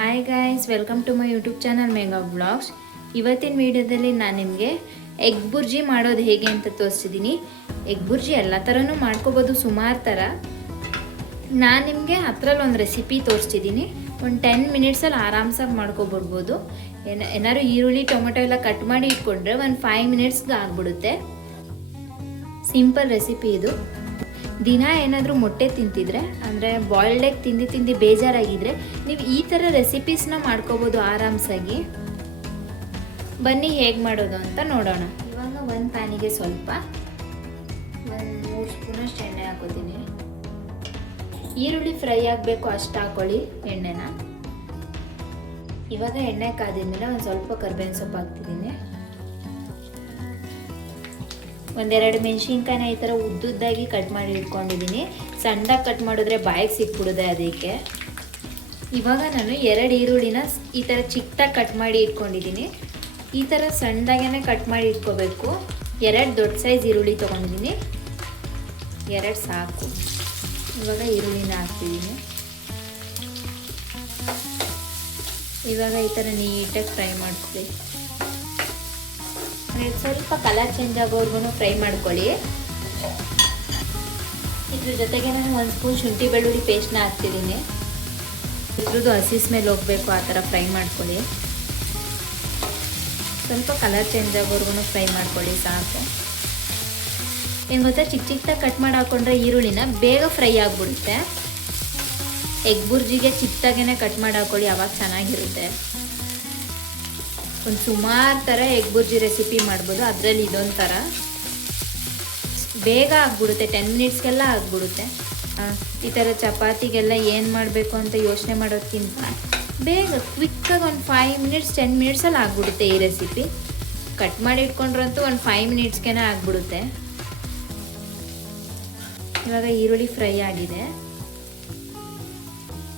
Hi guys, welcome to my YouTube channel Megha vlogs. ಇವತ್ತಿನ ವಿಡಿಯೋದಲ್ಲಿ ನಾನು ನಿಮಗೆ ಎಗ್ ಬುರ್ಜಿ ಮಾಡೋದು ಹೇಗೆ ಅಂತ ತೋರಿಸ್ತಿದ್ದೀನಿ. ಎಗ್ ಬುರ್ಜಿ ಎಲ್ಲ ಥರನೂ ಮಾಡ್ಕೋಬೋದು, ಸುಮಾರು ಥರ. ನಾನು ನಿಮಗೆ ಹತ್ರಲ್ಲಿ ಒಂದು ರೆಸಿಪಿ ತೋರಿಸ್ತಿದ್ದೀನಿ. ಒಂದು 10 ಮಿನಿಟ್ಸಲ್ಲಿ ಆರಾಮ್ಸಾಗಿ ಮಾಡ್ಕೊಬರ್ಬೋದು. ಏನಾದ್ರು ಈರುಳ್ಳಿ ಟೊಮೆಟೊ ಎಲ್ಲ ಕಟ್ ಮಾಡಿ ಇಟ್ಕೊಂಡ್ರೆ ಒಂದು 5 ಮಿನಿಟ್ಸ್ಗೆ ಆಗ್ಬಿಡುತ್ತೆ. ಸಿಂಪಲ್ ರೆಸಿಪಿ ಇದು. ದಿನ ಏನಾದರೂ ಮೊಟ್ಟೆ ತಿಂತಿದ್ರೆ, ಅಂದರೆ ಬಾಯ್ಲ್ಡ್ ಎಗ್ ತಿಂದು ಬೇಜಾರಾಗಿದ್ದರೆ ನೀವು ಈ ಥರ ರೆಸಿಪೀಸ್ನ ಮಾಡ್ಕೋಬೋದು ಆರಾಮ್ಸಾಗಿ. ಬನ್ನಿ ಹೇಗೆ ಮಾಡೋದು ಅಂತ ನೋಡೋಣ. ಇವಾಗ ಒಂದು ಪ್ಯಾನಿಗೆ ಸ್ವಲ್ಪ 3 ಸ್ಪೂನಷ್ಟು ಎಣ್ಣೆ ಹಾಕೋತೀನಿ. ಈರುಳ್ಳಿ ಫ್ರೈ ಆಗಬೇಕು ಅಷ್ಟು ಹಾಕೊಳ್ಳಿ ಎಣ್ಣೆನ. ಇವಾಗ ಎಣ್ಣೆ ಕಾದಿದ್ಮೇಲೆ ಒಂದು ಸ್ವಲ್ಪ ಕರಿಬೇವಿನ ಸೊಪ್ಪು ಹಾಕ್ತಿದ್ದೀನಿ. ಒಂದೆರಡು ಮೆಣಸಿನ್ಕಾಯಿನ ಈ ಥರ ಉದ್ದುದ್ದಾಗಿ ಕಟ್ ಮಾಡಿ ಇಟ್ಕೊಂಡಿದ್ದೀನಿ. ಸಣ್ಣದಾಗಿ ಕಟ್ ಮಾಡಿದ್ರೆ ಬಾಯಿಗೆ ಸಿಕ್ಬಿಡುತ್ತೆ ಅದಕ್ಕೆ. ಇವಾಗ ನಾನು 2 ಈರುಳ್ಳಿನ ಈ ಥರ ಚಿಕ್ಕದಾಗಿ ಕಟ್ ಮಾಡಿ ಇಟ್ಕೊಂಡಿದ್ದೀನಿ. ಈ ಥರ ಸಣ್ಣದಾಗೇ ಕಟ್ ಮಾಡಿ ಇಟ್ಕೋಬೇಕು. 2 ದೊಡ್ಡ ಸೈಜ್ ಈರುಳ್ಳಿ ತೊಗೊಂಡಿದ್ದೀನಿ, 2 ಸಾಕು. ಇವಾಗ ಈರುಳ್ಳಿನ ಹಾಕ್ತಿದ್ದೀನಿ. ಇವಾಗ ಈ ಥರ ನೀಟಾಗಿ ಫ್ರೈ ಮಾಡ್ಕೊಳ್ಳಿ. ಸ್ವಲ್ಪ ಕಲರ್ ಚೇಂಜ್ ಆಗೋವರೆಗೂ ಫ್ರೈ ಮಾಡ್ಕೊಳ್ಳಿ. ಇದ್ರ ಜೊತೆಗೆ ನಾನು 1 ಸ್ಪೂನ್ ಶುಂಠಿ ಬೆಳ್ಳುಳ್ಳಿ ಪೇಸ್ಟ್ನ ಹಾಕ್ತಿದ್ದೀನಿ. ಇದ್ರದ್ದು ಹಸಿ ಸ್ಮೆಲ್ ಹೋಗಬೇಕು, ಆ ಥರ ಫ್ರೈ ಮಾಡ್ಕೊಳ್ಳಿ. ಸ್ವಲ್ಪ ಕಲರ್ ಚೇಂಜ್ ಆಗೋವರೆಗೂ ಫ್ರೈ ಮಾಡ್ಕೊಳ್ಳಿ, ಸಾಕು. ಏನು ಗೊತ್ತಾ, ಚಿಕ್ಕದಾಗಿ ಕಟ್ ಮಾಡಿ ಹಾಕ್ಕೊಂಡ್ರೆ ಈರುಳ್ಳಿನ ಬೇಗ ಫ್ರೈ ಆಗಿಬಿಡುತ್ತೆ. ಎಗ್ ಬುರ್ಜಿಗೆ ಚಿಕ್ಕದಾಗೇ ಕಟ್ ಮಾಡಿ ಹಾಕ್ಕೊಳ್ಳಿ, ಅವಾಗ ಚೆನ್ನಾಗಿರುತ್ತೆ. ಒಂದು ಸುಮಾರು ಥರ ಎಗ್ ಬುರ್ಜಿ ರೆಸಿಪಿ ಮಾಡ್ಬೋದು, ಅದರಲ್ಲಿ ಇದೊಂದು ಥರ. ಬೇಗ ಆಗ್ಬಿಡುತ್ತೆ, 10 ಮಿನಿಟ್ಸ್ಗೆಲ್ಲ ಆಗ್ಬಿಡುತ್ತೆ. ಈ ಥರ ಚಪಾತಿಗೆಲ್ಲ ಏನು ಮಾಡಬೇಕು ಅಂತ ಯೋಚನೆ ಮಾಡೋದಕ್ಕಿಂತ ಬೇಗ ಕ್ವಿಕ್ಕಾಗಿ ಒಂದು 5 ಮಿನಿಟ್ಸ್ 10 ಮಿನಿಟ್ಸಲ್ಲಿ ಆಗ್ಬಿಡುತ್ತೆ ಈ ರೆಸಿಪಿ. ಕಟ್ ಮಾಡಿ ಇಟ್ಕೊಂಡ್ರಂತೂ ಒಂದು 5 ಮಿನಿಟ್ಸ್ಗೆ ಆಗ್ಬಿಡುತ್ತೆ. ಇವಾಗ ಈರುಳ್ಳಿ ಫ್ರೈ ಆಗಿದೆ.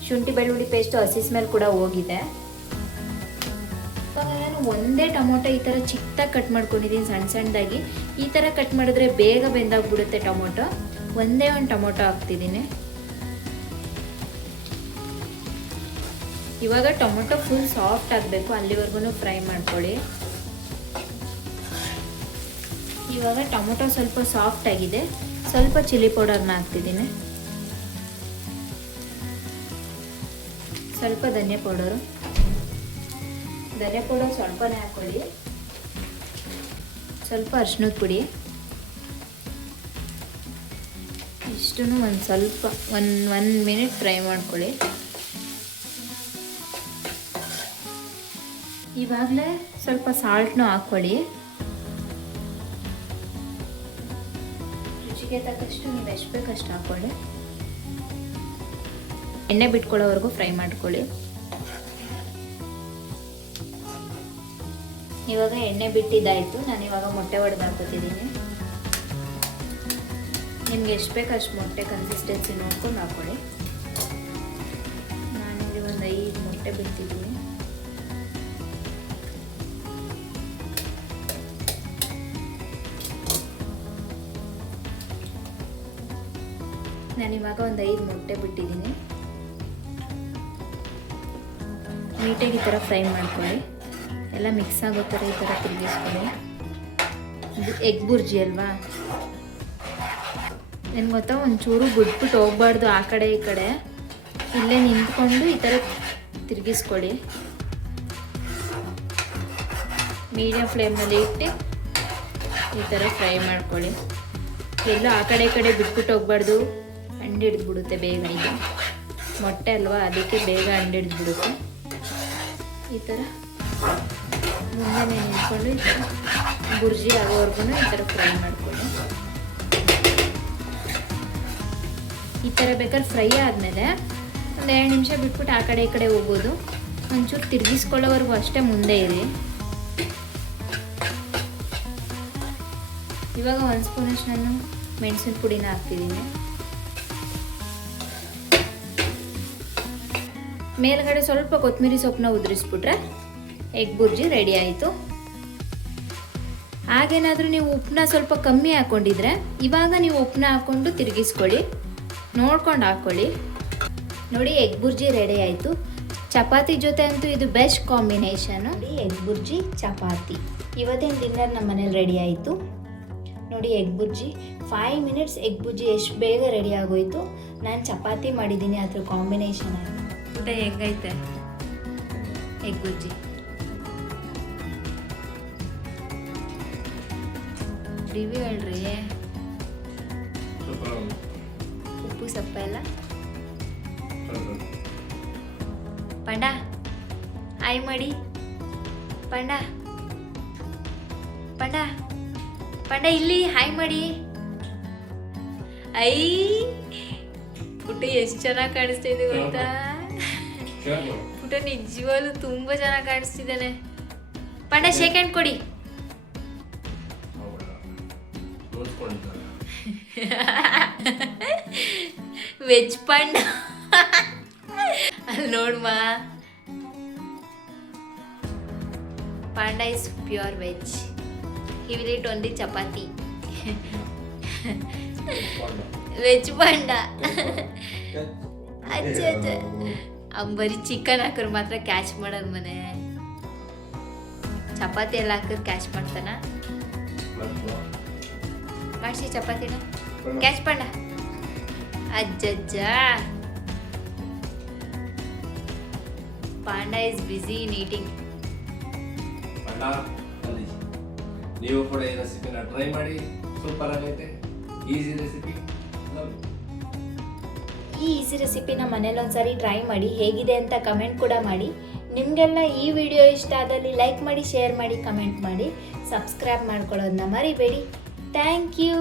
ಶುಂಠಿ ಬೆಳ್ಳುಳ್ಳಿ ಪೇಸ್ಟು ಹಸಿ ಸ್ಮೆಲ್ ಕೂಡ ಹೋಗಿದೆ. ಇವಾಗ ನಾನು ಒಂದೇ ಟೊಮೊಟೊ ಈ ಥರ ಚಿಕ್ಕದಾಗಿ ಕಟ್ ಮಾಡ್ಕೊಂಡಿದ್ದೀನಿ, ಸಣ್ಣದಾಗಿ. ಈ ಥರ ಕಟ್ ಮಾಡಿದ್ರೆ ಬೇಗ ಬೆಂದಾಗ್ಬಿಡುತ್ತೆ ಟೊಮೊಟೊ. ಒಂದೇ ಒಂದು ಟೊಮೊಟೊ ಹಾಕ್ತಿದ್ದೀನಿ. ಇವಾಗ ಟೊಮೊಟೊ ಫುಲ್ ಸಾಫ್ಟ್ ಆಗಬೇಕು, ಅಲ್ಲಿವರೆಗೂ ಫ್ರೈ ಮಾಡ್ಕೊಳ್ಳಿ. ಇವಾಗ ಟೊಮೊಟೊ ಸ್ವಲ್ಪ ಸಾಫ್ಟ್ ಆಗಿದೆ. ಸ್ವಲ್ಪ ಚಿಲ್ಲಿ ಪೌಡರ್ನ ಹಾಕ್ತಿದ್ದೀನಿ, ಸ್ವಲ್ಪ ಧನಿಯಾ ಪೌಡರ್ ಸ್ವಲ್ಪನೇ ಹಾಕ್ಕೊಳ್ಳಿ. ಸ್ವಲ್ಪ ಅರಿಶಿನದ ಪುಡಿ, ಇಷ್ಟನ್ನು ಒಂದು ಸ್ವಲ್ಪ 1 ಮಿನಿಟ್ ಫ್ರೈ ಮಾಡ್ಕೊಳ್ಳಿ. ಇವಾಗಲೇ ಸ್ವಲ್ಪ ಸಾಲ್ಟ್ನೂ ಹಾಕ್ಕೊಳ್ಳಿ. ರುಚಿಗೆ ತಕ್ಕಷ್ಟು ನೀವು ಎಷ್ಟು ಬೇಕಷ್ಟು ಹಾಕ್ಕೊಳ್ಳಿ. ಎಣ್ಣೆ ಬಿಟ್ಕೊಳ್ಳೋವರೆಗೂ ಫ್ರೈ ಮಾಡ್ಕೊಳ್ಳಿ. ಇವಾಗ ಎಣ್ಣೆ ಬಿಟ್ಟಿದ್ದಾಯಿತು. ನಾನು ಇವಾಗ ಮೊಟ್ಟೆ ಒಡೆದು ಹಾಕೋತಿದ್ದೀನಿ. ನಿಮ್ಗೆ ಎಷ್ಟು ಬೇಕು ಅಷ್ಟು ಮೊಟ್ಟೆ ಕನ್ಸಿಸ್ಟೆನ್ಸಿ ನೋಡ್ಕೊಂಡು ಹಾಕ್ಕೊಳ್ಳಿ. ನಾನಿಲ್ಲಿ ಒಂದು 5 ಮೊಟ್ಟೆ ಬಿಡ್ತಿದ್ದೀನಿ. ನಾನಿವಾಗ ಒಂದು 5 ಮೊಟ್ಟೆ ಬಿಟ್ಟಿದ್ದೀನಿ. ನೀಟಾಗಿ ಈ ಥರ ಫ್ರೈ ಮಾಡ್ಕೊಳ್ಳಿ. ಎಲ್ಲ ಮಿಕ್ಸ್ ಆಗೋ ಥರ ಈ ಥರ ತಿರುಗಿಸ್ಕೊಳ್ಳಿ. ಇದು ಎಗ್ ಬುರ್ಜಿ ಅಲ್ವಾ, ಏನು ಗೊತ್ತಾ, ಒಂಚೂರು ಬಿಟ್ಬಿಟ್ಟು ಹೋಗ್ಬಾರ್ದು ಆ ಕಡೆ ಈ ಕಡೆ. ಇಲ್ಲೇ ನಿಂತ್ಕೊಂಡು ಈ ಥರ ತಿರುಗಿಸ್ಕೊಳ್ಳಿ. ಮೀಡಿಯಮ್ ಫ್ಲೇಮ್ನಲ್ಲಿ ಇಟ್ಟು ಈ ಥರ ಫ್ರೈ ಮಾಡ್ಕೊಳ್ಳಿ. ಎಲ್ಲ ಆ ಕಡೆ ಈ ಕಡೆ ಬಿಟ್ಬಿಟ್ಟು ಹೋಗ್ಬಾರ್ದು, ಹಿಡಿದ್ಬಿಡುತ್ತೆ ಬೇಗ. ಇದು ಮೊಟ್ಟೆ ಅಲ್ವಾ, ಅದಕ್ಕೆ ಬೇಗ ಹಿಡಿದ್ಬಿಡುತ್ತೆ. ಈ ಥರ ಮುಂದೆ ನಿಂತ್ಕೊಂಡು ಬುರ್ಜಿ ಆಗೋವರೆಗೂ ಈ ಥರ ಫ್ರೈ ಮಾಡ್ಕೊಳ್ಳಿ. ಈ ಥರ ಬೇಕಾದ್ರೆ ಫ್ರೈ ಆದಮೇಲೆ ಒಂದು 2 ನಿಮಿಷ ಬಿಟ್ಬಿಟ್ಟು ಆ ಕಡೆ ಈ ಕಡೆ ಹೋಗ್ಬೋದು. ಒಂಚೂರು ತಿರುಗಿಸ್ಕೊಳ್ಳೋವರೆಗೂ ಅಷ್ಟೇ ಮುಂದೆ ಇರಿ. ಇವಾಗ 1 ಸ್ಪೂನಷ್ಟು ನಾನು ಮೆಣಸಿನ ಪುಡಿನ ಹಾಕ್ತಿದ್ದೀನಿ. ಮೇಲ್ಗಡೆ ಸ್ವಲ್ಪ ಕೊತ್ತಂಬರಿ ಸೊಪ್ಪನ್ನ ಉದುರಿಸ್ಬಿಟ್ರೆ ಎಗ್ ಬುರ್ಜಿ ರೆಡಿ ಆಯಿತು. ಹಾಗೇನಾದರೂ ನೀವು ಉಪ್ಪನ್ನ ಸ್ವಲ್ಪ ಕಮ್ಮಿ ಹಾಕ್ಕೊಂಡಿದ್ರೆ ಇವಾಗ ನೀವು ಉಪ್ಪನ್ನ ಹಾಕ್ಕೊಂಡು ತಿರುಗಿಸ್ಕೊಳ್ಳಿ, ನೋಡ್ಕೊಂಡು ಹಾಕ್ಕೊಳ್ಳಿ. ನೋಡಿ, ಎಗ್ ಬುರ್ಜಿ ರೆಡಿ ಆಯಿತು. ಚಪಾತಿ ಜೊತೆ ಅಂತೂ ಇದು ಬೆಸ್ಟ್ ಕಾಂಬಿನೇಷನು. ನೋಡಿ ಎಗ್ ಬುರ್ಜಿ ಚಪಾತಿ. ಇವತ್ತಿನ ಡಿನ್ನರ್ ನಮ್ಮ ಮನೇಲಿ ರೆಡಿ ಆಯಿತು. ನೋಡಿ egg bhurji 5 minutes egg bhurji ಎಷ್ಟು ಬೇಗ ರೆಡಿ ಆಗೋಯ್ತು. ನಾನು ಚಪಾತಿ ಮಾಡಿದ್ದೀನಿ, ಅದ್ರ ಕಾಂಬಿನೇಷನ್ ಆಗಿ. ಊಟ ಹೆಂಗೈತೆ ಎಗ್ ಬುರ್ಜಿ? ರಿವ್ಯೂ ಹೇಳ್ರಿ. ಉಪ್ಪು ಸಪ್ಪ ಎಲ್ಲ ಪಂಡ ಹಾಯ್ ಮಾಡಿ. ಪಂಡ ಪಂಡ ಪಂಡ ಇಲ್ಲಿ ಹಾಯ್ ಮಾಡಿ. ಐ ಪುಟ್ಟ ಎಷ್ಟು ಚೆನ್ನಾಗಿ ಕಾಣಿಸ್ತಾ ಇದೆ ಗೊತ್ತಾ? ಪುಟ್ಟ ನಿಜವಾಗ್ಲೂ ತುಂಬಾ ಚೆನ್ನಾಗಿ ಕಾಣಿಸ್ತಿದ್ದಾನೆ. ಪಂಡ ಶೇಕ್ ಹ್ಯಾಂಡ್ ಕೊಡಿ. ವೆಜ್ ಪಂಡ ಅಲ್ಲಿ ನೋಡ್ಮ. Panda is pure veg. He will eat only chapati. Veg panda. ಅಚ್ಚ ಬರೀ ಚಿಕನ್ ಹಾಕಿದ್ರೆ ಮಾತ್ರ ಕ್ಯಾಚ್ ಮಾಡೋದು ಮನೆ. ಚಪಾತಿ ಎಲ್ಲ ಹಾಕಿದ್ರೆ ಕ್ಯಾಚ್ ಮಾಡ್ತಾನ. ಮಾಡಿಸಿ ಚಪಾತಿನ ಕ್ಯಾಚ್ ಪಾಂಡ. ಅಜ್ಜಜ್ಜ panda is busy in eating. ನೀವು ಕೂಡ ಈ ರೆಸಿಪಿನ ಟ್ರೈ ಮಾಡಿ, ಸೂಪರ್ ಆಗೈತೆ. Easy recipe. ಈ ಈಸಿ ರೆಸಿಪಿನ ಮನೇಲಿ ಒಂದ್ಸರಿ ಟ್ರೈ ಮಾಡಿ, ಹೇಗಿದೆ ಅಂತ ಕಮೆಂಟ್ ಕೂಡ ಮಾಡಿ. ನಿಮಗೆಲ್ಲ ಈ ವಿಡಿಯೋ ಇಷ್ಟ ಆದಲ್ಲಿ ಲೈಕ್ ಮಾಡಿ, ಶೇರ್ ಮಾಡಿ, ಕಮೆಂಟ್ ಮಾಡಿ, ಸಬ್ಸ್ಕ್ರೈಬ್ ಮಾಡ್ಕೊಳ್ಳೋದನ್ನ ಮರಿಬೇಡಿ. Thank you.